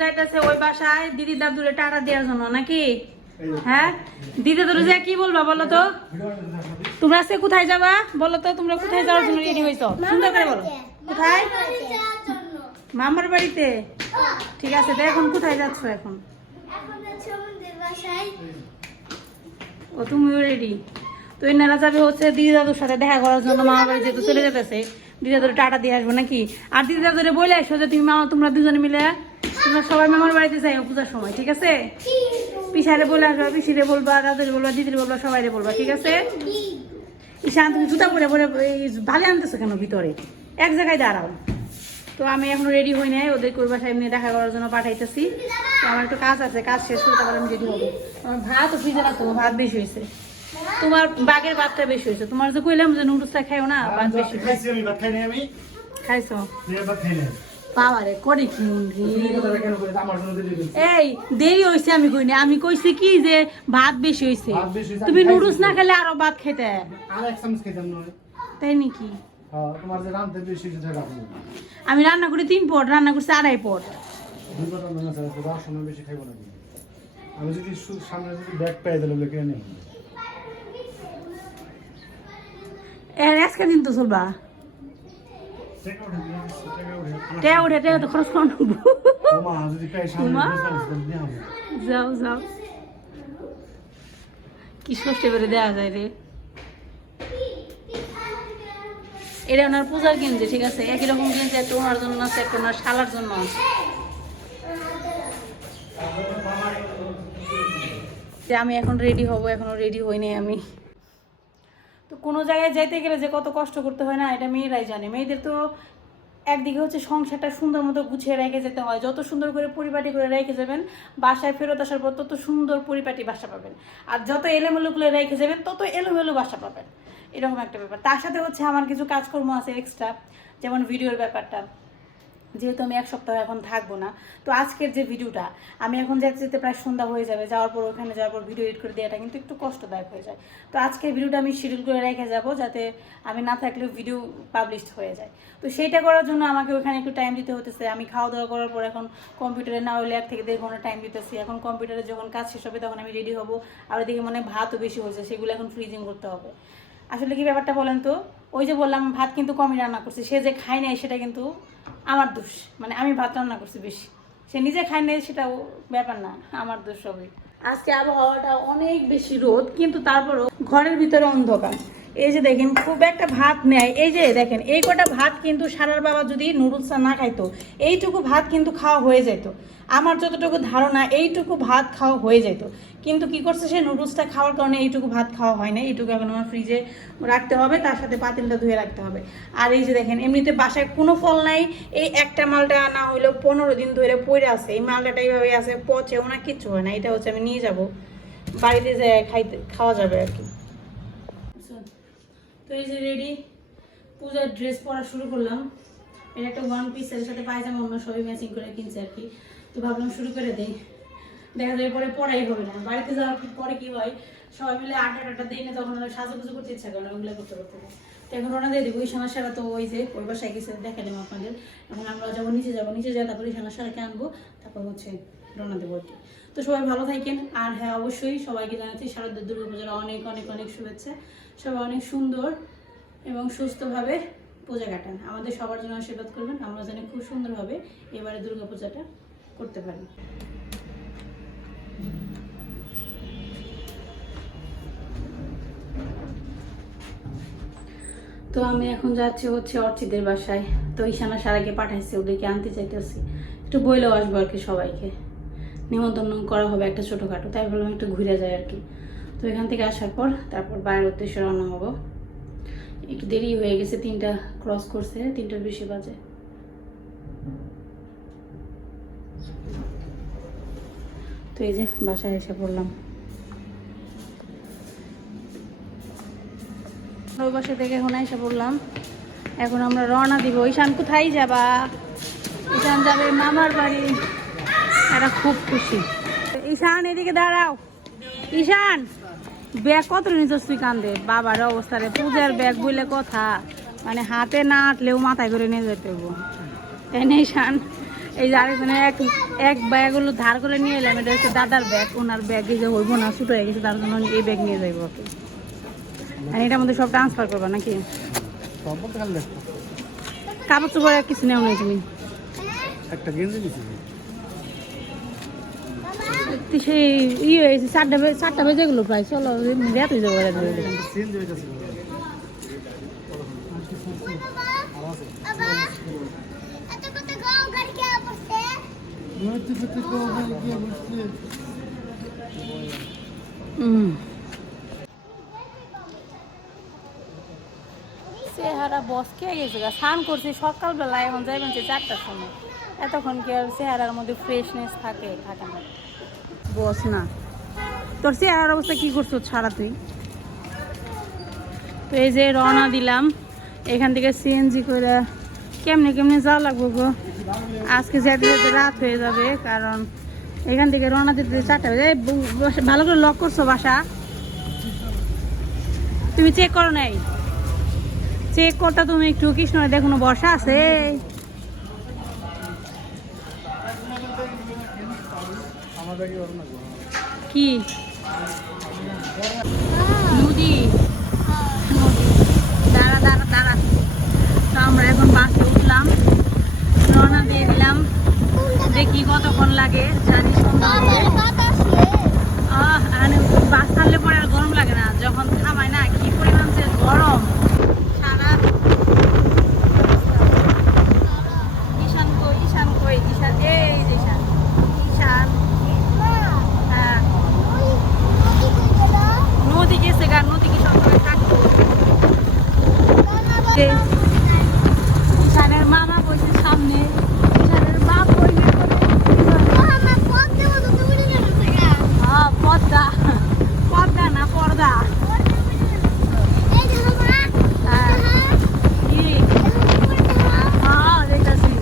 যাইতেছে ওই বাসায় দিদি দাদুরে টাকা দেওয়ার জন্য নাকি? হ্যাঁ? দিদি দাদুরে যে কি বলবা বলো তো? তোমরা আজকে কোথায় যাবা বলো তো? তোমরা কোথায় যাওয়ার জন্য রেডি হয়েছো সুন্দর করে বলো। কোথায়? মামার বাড়িতে? ঠিক আছে তো এখন কোথায় যাচ্ছ এখন? ও তুমিও রেডি তো এনারা যাবে হচ্ছে দিদি দাদুর সাথে দেখা করার জন্য মামার বাড়ি যেহেতু চলে যেতেছে। দিদি দাদুর টাটা দিয়ে আসব নাকি? আর দিদি দাদুরে বলে আসো যে তুমি মামা তোমরা দুজনে মিলে তোমরা সবাই মামার বাড়িতে যাই পূজার সময় ঠিক আছে? পিসারে বলে আসবা পিসিরে বলবা দাদুরে বলবা দিদিরে বলবা সবাইরে বলবা ঠিক আছে? ঈশান তুমি জুতা পরে পরে ভালো আনতেছো কেন ভিতরে? এক জায়গায় দাঁড়াও। তো আমি এখনও রেডি হই নাই ওদের কই বাসায় এমনি দেখা করার জন্য পাঠাইতেছি। আমার একটু কাজ আছে কাজ শেষ করে তারপর আমি রেডি হব। আমার ভাত ফ্রিজে রাখতো ভাত বেশি হয়েছে। তোমার বাঘের ভাতটা বেশি হয়েছে। তোমার যে কইলাম যে নুডলসটা খাইও না ভাত বেশি। খাইছি বাবারে করে কি এই দেরি হয়েছে। আমি আমি কইছি কি যে ভাত বেশি হয়েছে। তুমি নুডলস না খেলে আরও ভাত খেতে? তাই নাকি? হ্যাঁ আমি রান্না করি তিন পট রান্না করছি আড়াই পট। আমি যদি সামনে যদি ব্যাগ নেই এর আজকে দিন তো চলবা। টাকা উঠে টাকা তো খরচ কর যাও যাও। কি ষষ্ঠী করে দেওয়া যায় রে। এটা ওনার পূজার কিনছে ঠিক আছে? একই রকম কিনছে একটা ওনার জন্য আছে একটা ওনার শালার জন্য আছে। যে আমি এখন রেডি হব এখনও রেডি হইনি আমি। কোনো জায়গায় যাইতে গেলে যে কত কষ্ট করতে হয় না, এটা মেয়েরাই জানে। মেয়েদের তো একদিকে হচ্ছে সংসারটা সুন্দর মতো গুছিয়ে রেখে যেতে হয়। যত সুন্দর করে পরিপাটি করে রেখে যাবেন, বাসায় ফেরত আসার পর তত সুন্দর পরিপাটি বাসা পাবেন। আর যত এলোমেলো করে রেখে যাবেন, তত এলোমেলো বাসা পাবেন। এরকম একটা ব্যাপার। তার সাথে হচ্ছে আমার কিছু কাজকর্ম আছে এক্সট্রা যেমন ভিডিওর ব্যাপারটা। যেহেতু আমি এক সপ্তাহ এখন থাকব না, তো আজকের যে ভিডিওটা, আমি এখন যেতে যেতে প্রায় সন্ধ্যা হয়ে যাবে, যাওয়ার পর ওখানে যাওয়ার পর ভিডিও এডিট করে দেওয়াটা কিন্তু একটু কষ্টদায়ক হয়ে যায়। তো আজকের ভিডিওটা আমি শিডিউল করে রেখে যাব যাতে আমি না থাকলেও ভিডিও পাবলিশড হয়ে যায়। তো সেইটা করার জন্য আমাকে ওখানে একটু টাইম দিতে হতেছে। আমি খাওয়া দাওয়া করার পর এখন কম্পিউটারে না হলে এক থেকে দেড় ঘণ্টা টাইম দিতেছি। এখন কম্পিউটারে যখন কাজ শেষ হবে তখন আমি রেডি হব। আর ওদিকে মনে ভাতও বেশি হয়েছে, সেগুলো এখন ফ্রিজিং করতে হবে। আসলে কি ব্যাপারটা বলেন তো? ওই যে বললাম, ভাত কিন্তু কমই রান্না করছি। সে যে খায় নাই, সেটা কিন্তু আমার দোষ। মানে আমি ভাত রান্না করছি বেশি। সে নিজে খায় নাই, সেটাও ব্যাপার না। আমার দোষ হবে। আজকে আবহাওয়াটা অনেক বেশি রোদ, কিন্তু তারপরও ঘরের ভিতরে অন্ধকার। এই যে দেখেন, খুব একটা ভাত নেয়। এই যে দেখেন, এই কটা ভাত কিন্তু সারার বাবা যদি নুডলসটা না খাইতো, এইটুকু ভাত কিন্তু খাওয়া হয়ে যেত। আমার যতটুকু ধারণা, এইটুকু ভাত খাওয়া হয়ে যেত। কিন্তু কি করছে সে নুডলসটা খাওয়ার কারণে এইটুকু ভাত খাওয়া হয় না। এইটুকু এখন আমার ফ্রিজে রাখতে হবে, তার সাথে পাতিলটা ধুয়ে রাখতে হবে। আর এই যে দেখেন, এমনিতে বাসায় কোনো ফল নাই। এই একটা মালটা না হইলেও পনেরো দিন ধরে পড়ে আছে। এই মালটাটা এইভাবে আছে, পচেও না, কিচ্ছু হয় না। এটা হচ্ছে আমি নিয়ে যাব। বাড়িতে যে খাইতে, খাওয়া যাবে আর কি। তো এই যে রেডি পূজার ড্রেস পরা শুরু করলাম। এটা একটা ওয়ান পিস এর সাথে পায়জামা, অন্য সবই ম্যাচিং করে কিনছে আর কি। তো ভাবলাম শুরু করে দেই। দেখা যায় পরে পড়াই হবে না। বাড়িতে যাওয়ার পরে কি হয়, সবাই মিলে আড্ডা টাড্ডা দিই না, তখন সাজুগুজু করতে ইচ্ছা করে না, ওগুলো করতে করতে তো এখন ওনা দিয়ে দিব ওই সমস্যাটা তো ওই যে ওই বাসায় গেছে, দেখালাম আপনাদের। এখন আমরা যাব, নিচে যাব, নিচে যাই তারপরে ওই সমস্যাটাকে আনব, তারপর হচ্ছে রওনা দেবো আর তো সবাই ভালো থাকেন। আর হ্যাঁ অবশ্যই সবাইকে জানাচ্ছি শারদীয় দুর্গাপূজার অনেক অনেক অনেক শুভেচ্ছা। সবাই অনেক সুন্দর এবং সুস্থভাবে পূজা কাটান। আমাদের সবার জন্য আশীর্বাদ করবেন। আমরা যেন খুব সুন্দরভাবে এবারে দুর্গাপূজাটা করতে পারি। তো আমি এখন যাচ্ছি হচ্ছে অর্চিদের বাসায়। তো ঈশানা সারাকে পাঠাইছে, ওদেরকে আনতে চাইতেছি। একটু বইলেও আসব আর কি সবাইকে। নিমন্ত্রণ করা হবে একটা ছোটোখাটো, তাই বললাম একটু ঘুরে যায় আর কি। তো এখান থেকে আসার পর তারপর বাইরের উদ্দেশ্যে রওনা হব। একটু দেরি হয়ে গেছে, তিনটা ক্রস করছে তিনটার বেশি বাজে। তো এই যে বাসায় এসে পড়লাম। বাসা থেকে এখন এসে পড়লাম। এখন আমরা রওনা দিব। ঈশান, কোথায় যাবা? ঈশান যাবে মামার বাড়ি। এরা খুব খুশি। ঈশান এদিকে দাঁড়াও। ঈশান ব্যাগ কত নিজস্ব তুই কান্দে? বাবার অবস্থা রে পূজার ব্যাগ বললে কথা। মানে হাতে না আটলেও মাথায় করে নিয়ে যেতে হইব। তাই না ঈশান? এই যে আরেকজনে এক এক ব্যাগ হলো ধার করে নিয়ে এলাম এটা হচ্ছে দাদার ব্যাগ ওনার ব্যাগ যে হইব না ছুটো হয়ে গেছে তার জন্য এই ব্যাগ নিয়ে যাইব ওকে। আর এটার মধ্যে সব ট্রান্সফার করবা নাকি? কাপড় চোপড় কিছু নেও নাই তুমি? একটা গেঞ্জি দিছি সেই হয়েছে, চারটা প্রায়, চলো চেহারা বস কে গেছে স্নান করছি সকালবেলা এখন যাইবেন সে চারটার সময়। এতক্ষণ কি আর চেহারার মধ্যে ফ্রেশনেস থাকে থাকে না। বস না। তোর চেহারার অবস্থা কি করছ ছাড়া তুই? তো এই যে রওনা দিলাম, এখান থেকে সিএনজি করে কেমনে কেমনে যাওয়া লাগবো গো? আজকে যেতে যেতে রাত হয়ে যাবে, কারণ এখান থেকে রওনা দিতে চারটা বাজে ভালো করে লক করছ বাসা? তুমি চেক করো নাই? চেক করতে তুমি একটু কৃষ্ণ দেখুন বসা আছে আমার ব্যাগে ওর না গো। কি? নদী। দাঁড়া দাঁড়া দাঁড়া। তো আমরা এখন বাসে উঠলাম দিয়ে দিলাম। দেখি কতক্ষণ লাগে, জানি বাস ছাড়লে পরে আর গরম লাগে না। যখন থামায় না, কি পরিমাণ যে গরম সারা ঈশান কই ঈশান কই ঈশান এই যে ঈশান ঈশান হ্যাঁ নদী গেছে গা নদী কি সবসময় থাকতো যে ঈশানের মামা বসে সামনে ঈশানের বাপ বসে হ্যাঁ পদ্মা পদ্মা না পর্দা হ্যাঁ কি হ্যাঁ দেখতেছি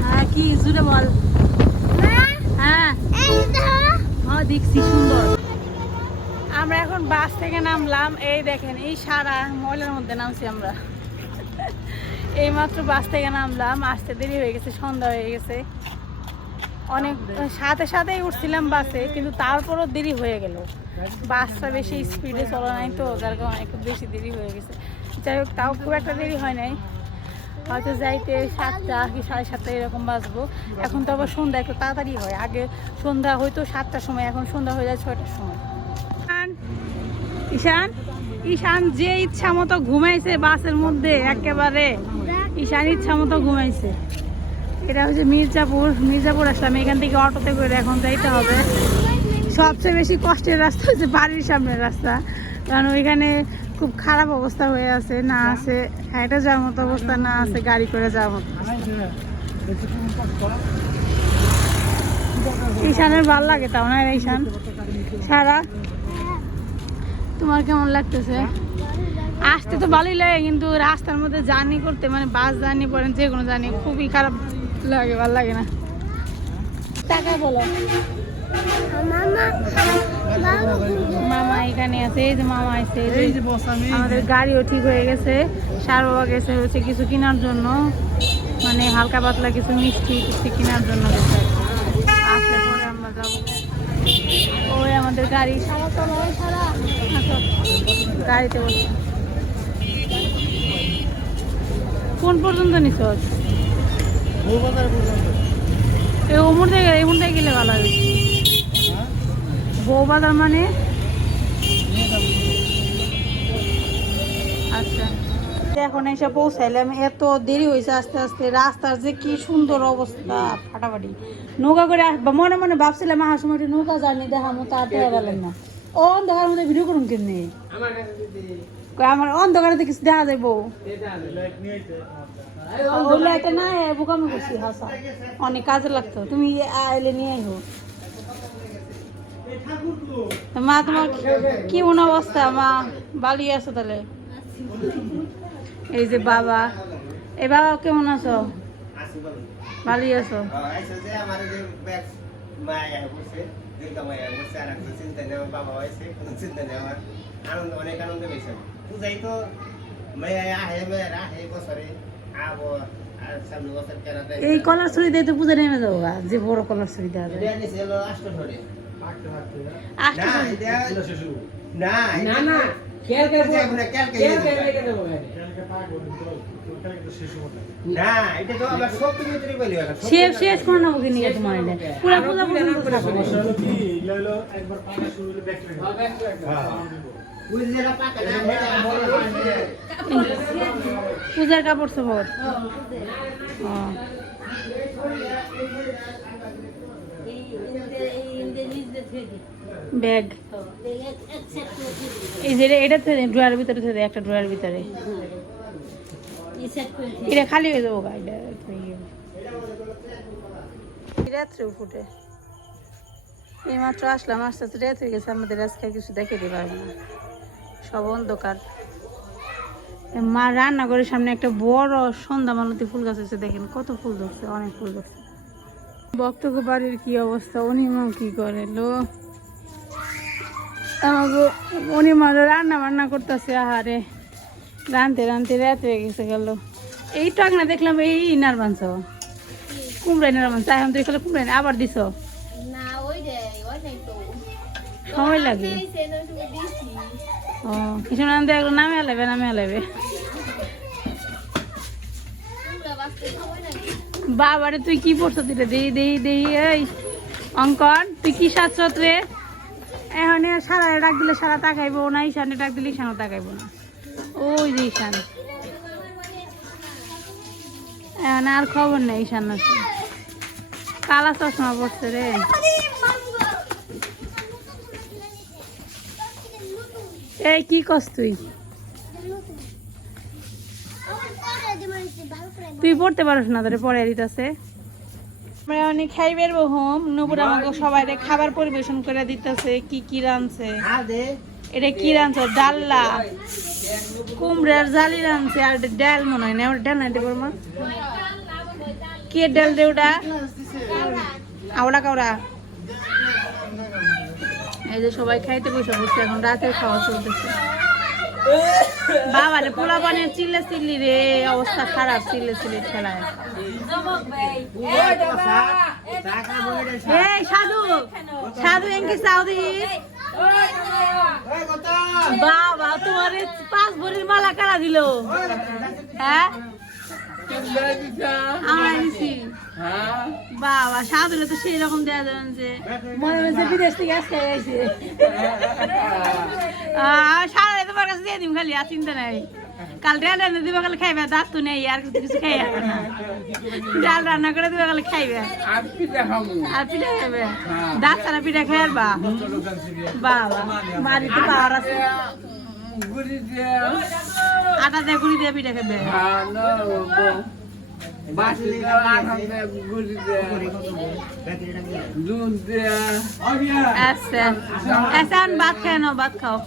হ্যাঁ কি জুড়ে বল হ্যাঁ হ্যাঁ দেখছি সুন্দর আমরা এখন বাস নামলাম এই দেখেন, এই সারা ময়লার মধ্যে নামছি আমরা। এই মাত্র বাস থেকে নামলাম, আসতে দেরি হয়ে গেছে, সন্ধ্যা হয়ে গেছে। অনেক সাথে সাথেই উঠছিলাম বাসে, কিন্তু তারপরও দেরি হয়ে গেল। বাসটা বেশি স্পিডে চলা নাই তো, যার কারণে একটু বেশি দেরি হয়ে গেছে। যাই হোক, তাও খুব একটা দেরি হয় নাই। হয়তো যাইতে সাতটা কি সাড়ে সাতটা এরকম বাজবো। এখন তো আবার সন্ধ্যা, একটু তাড়াতাড়ি হয়। আগে সন্ধ্যা হয়তো সাতটার সময়, এখন সন্ধ্যা হয়ে যায় ছয়টার সময়। ঈশান ঈশান যে ইচ্ছা মতো ঘুমাইছে বাসের মধ্যে, একেবারে। ঈশান ইচ্ছা মতো ঘুমাইছে। এটা হচ্ছে মির্জাপুর। মির্জাপুর আসলাম, এখান থেকে অটোতে করে এখন যাইতে হবে। সবচেয়ে বেশি কষ্টের রাস্তা হচ্ছে বাড়ির সামনের রাস্তা। কারণ ওইখানে খুব খারাপ অবস্থা হয়ে আছে, না আছে। হেঁটে যাওয়ার মতো অবস্থা, না আছে গাড়ি করে যাওয়ার মতো ঈশানের ভালো লাগে তাও, না ঈশান? সারা তোমার কেমন লাগতেছে? আসতে তো ভালোই লাগে কিন্তু রাস্তার মধ্যে জার্নি করতে মানে বাস জার্নি করেন যে কোনো জার্নি খুবই খারাপ লাগে ভালো লাগে না। টাকা বলো। মামা এখানে আছে এই যে মামা আছে এই যে এই যে বস আমি আমাদের গাড়িও ঠিক হয়ে গেছে সার বাবা গেছে হচ্ছে কিছু কেনার জন্য মানে হালকা পাতলা কিছু মিষ্টি টিষ্টি কেনার জন্য। গেছে আসলে পরে আমরা যাব ওই আমাদের গাড়ি। গাড়িতে বসে। কোন পর্যন্ত নিছ? এই অমুর থেকে এই গেলে ভালো হবে। হ্যাঁ বউবাজার মানে আচ্ছা এখন এসে পৌঁছাইলাম এত দেরি হয়েছে আস্তে আস্তে, রাস্তার যে কি সুন্দর অবস্থা, ফাটাফাটি। নৌকা করে আসবা, মনে মনে ভাবছিলাম আসার সময় একটু নৌকা জানি দেখামো তা দেখা গেলেন না। ও অন্ধকারের মধ্যে ভিডিও করুন কেমনি? আমার অন্ধকারে কিছু দেখা ওই লাইটটা না বোকামি করছি হাসা অনেক কাজে লাগতো, তুমি আইলে নিয়ে আইহো। তা মা, তোমার কি অবস্থা, মা? বালি আছো তাহলে? এই যে বাবা। এই বাবা কেমন আছো? ভালোই আছো? পূজাই তো আহে মেয়েরা আহে বছরে। এই কলার ছুরি দিয়ে তো পুজো নেমে যাব যে বড় কলার ছুরি দেওয়া যায় আটটা না না দেবো শেষ শেষ করে নেব কি নিয়ে তোমার এটা পুরা। পূজার কাপড় ও। ব্যাগ। এই যে এটা- ভিতরে একটা ভিতরে। এটা খালি হয়ে যাব ইয়ে। এই রাত্রেও ফুটে আসলাম রাত হয়ে গেছে, আমাদের কিছু না। সব অন্ধকার। মা রান্নাঘরের সামনে একটা বড় সন্ধ্যা মালতি ফুল গাছ আছে, দেখেন কত ফুল ধরছে, অনেক ফুল ধরছে। বক্তব্য বাড়ির কি অবস্থা অনিমা কি করে, লো? আমাকে অনিমা রান্না বান্না করতেছে আহারে। রানতে রানতে রাত হয়ে গেছে গেল। এই টক না দেখলাম এই ইনার বানছ কুমড়া ইনার বানছ এখন তুই খেলে কুমড়া আবার দিছ? সময় লাগে। ও কিছু না দেখল নামে আলাবে নামে লাগে। বাবারে তুই কি পড়ছো তুই দেই দেই দেই এই। অঙ্কন তুই কি সাজছ রে সারা ডাক দিলে সারা তাকাইবো না, ঈশানে ডাক দিলে ঈশানও তাকাইবো না। ওই যে ঈশান। আর খবর নেই ঈশান কালা চশমা পড়ছে রে। এই, কি কস তুই? তুই পড়তে পারস না তোরে পড়ে দিতেছে। আমরা অনেক খাই বেরবো হোম। নবুর আমাকে সবাই খাবার পরিবেশন করে দিতেছে কি কি রাঁধছে। এটা কি রাঁধছে? ডাল্লা কুমড়ার জালি রাঁধছে আর ডাল মনে হয় না ওটা ডাল না দেবো মা। কি ডাল দে ওটা? আওড়া কাওড়া। এই যে সবাই খাইতে বসে বসছে এখন রাতের খাওয়া চলতেছে। বাবা রে পোলা পানের চিল্লে চিল্লি রে অবস্থা খারাপ চিল্লে চিল্লি ঠেলায়। এই সাধু সাধু এঙ্কি সাউদি বাবা তোমার পাঁচ ভরির মালা কারা দিল? হ্যাঁ? আমরা বাবা সাধুরে তো সেই রকম দেওয়া যাবেন যে মনে হচ্ছে বিদেশ থেকে আজকে আহ, সারা তোমার কাছে দিয়ে দিম খালি আর চিন্তা নাই। কাল ডাল রান্না দিবা কালে খাইবে দাঁত তো নেই আর কিছু কিছু খাই ডাল রান্না করে দিবা কালে খাইবে। আর পিঠা খাব পিঠা খাবে দাঁত ছাড়া পিঠা খাই আর বা? বাবা বাড়িতে পাওয়ার আছে। আটা দিয়ে। গুড়ি দিয়ে পিঠা খাবে আচ্ছা আচ্ছা ভাত খাই নাও ভাত খাও।